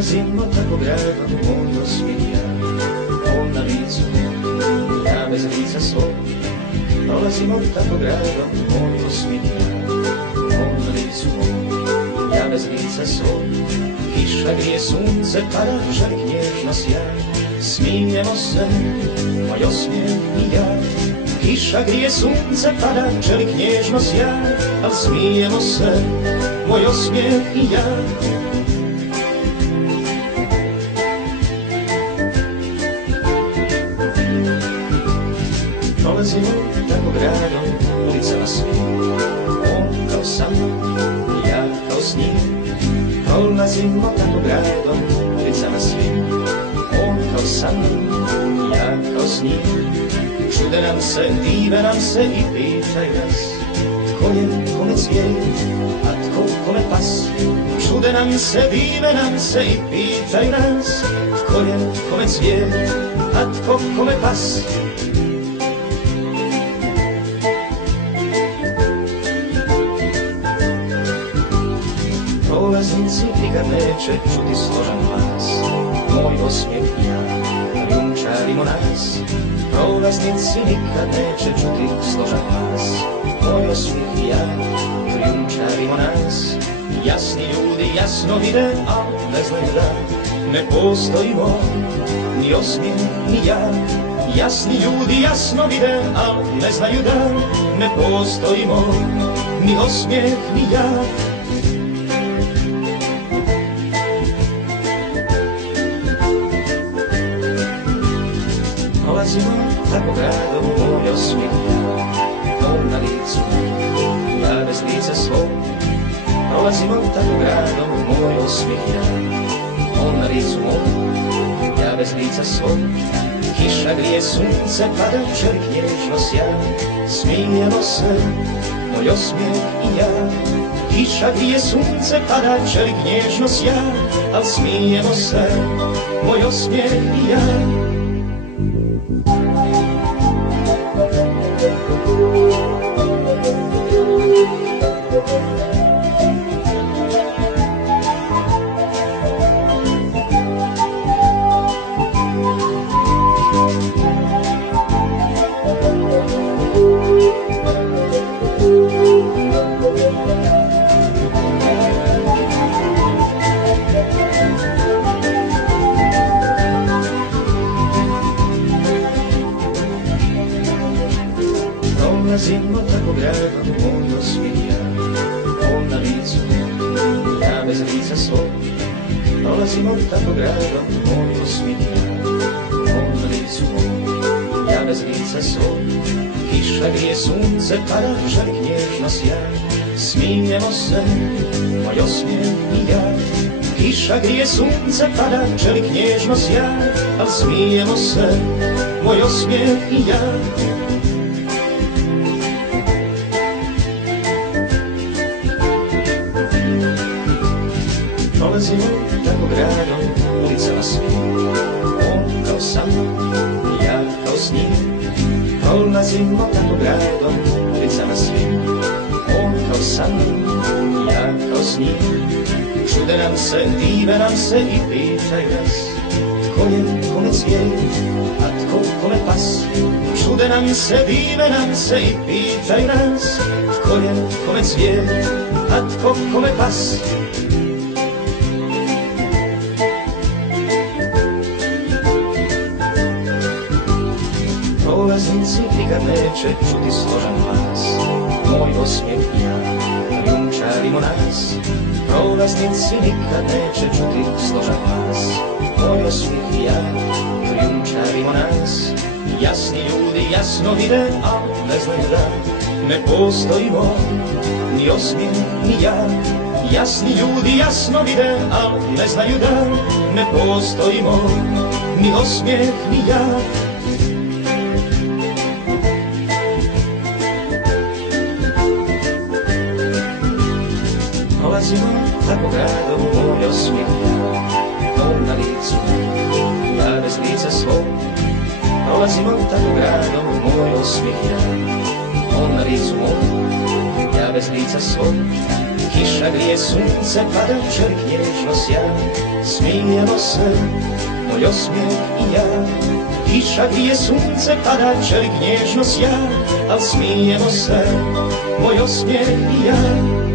Prolazimo tako gradom, moj osmijeh ja, on na licu, ja bez lica svog. Prolazimo tako gradom, moj osmijeh ja, on na licu moj, ja bez lica svog. Kiša grije, sunce pada, žari knježno sjaj, smijemo se, moj osmijeh i ja. Kiša grije, sunce pada, žari knježno sjaj, al smijemo se, moj osmijeh i ja. Prolazimo tako gradom, ulicama svim, on kao san, ja kao s njim. Prolazimo tako gradom, ulicama svim, on kao san, ja kao s njim. Čude nam se, dive nam se i pitaju nas, tko je kome cvijet, a tko kome pas. Čude nam se, dive nam se i pitaju nas, tko je kome cvijet, a tko kome pas. Prolaznici nikad neće čuti složan glas, moj osmijeh i ja, krijumčarimo nas. Prolaznici nikad neće čuti složan glas, moj osmijeh i ja, krijumčarimo nas. Jasni ljudi jasno vide, al ne znaju da ne postojimo, ni osmijeh ni ja. Jasni ljudi jasno vide, al ne znaju da ne postojimo, ni osmijeh ni ja. Prolazimo tako gradom, moj osmijeh ja, on na licu, ja bez lica svog. Prolazimo tako gradom, moj osmijeh ja, on na licu moj, ja bez lica svog. Kiša grije, sunce pada, žari knježno sjaj, smijemo se, moj osmijeh i ja. Kiša grije, sunce pada, žari knježno sjaj, al smijemo se, moj osmijeh i ja. Prolazimo tako gradom, moj osmijeh ja, on na licu, ja bez lica svog. Prolazimo tako gradom, moj osmijeh ja, on na licu moj, ja bez lica svog. Kiša grije, sunce pada, žari knježno sjaj, smijemo se, moj osmijeh i ja. Kiša grije, sunce pada, žari knježno sjaj, al smijemo se, moj osmijeh i ja. Prolazimo tako gradom, ulicama svim, on kao san, ja kao s njim. Prolazimo tako gradom, ulicama svim, on kao san, ja kao s njim. Čude nam se, dive nam se i pitaju nas, tko je kome cvijet, a tko kome pas. Čude nam se, dive nam se i pitaju nas, tko je kome cvijet, a tko kome pas. Prolaznici nikad neće čuti složan glas, moj osmijeh i ja, krijumčarimo nas. Prolaznici nikad neće čuti složan glas, moj osmijeh i ja, krijumčarimo nas. Jasni ljudi jasno vide, al ne znaju da ne postojimo, ni osmijeh ni ja. Jasni ljudi jasno vide, al ne znaju da ne postojimo, ni osmijeh ni ja. Prolazimo tako gradom, moj osmijeh ja, on na licu, ja bez lica svog. Prolazimo tako gradom, moj osmijeh ja, on na licu moj, ja bez lica svog. Tiša grije sunce, pada čelik nježno sja, smijemo se, moj osmijeh i ja. Tiša grije sunce, pada čelik nježno sja, al smijemo se, moj osmijeh i ja.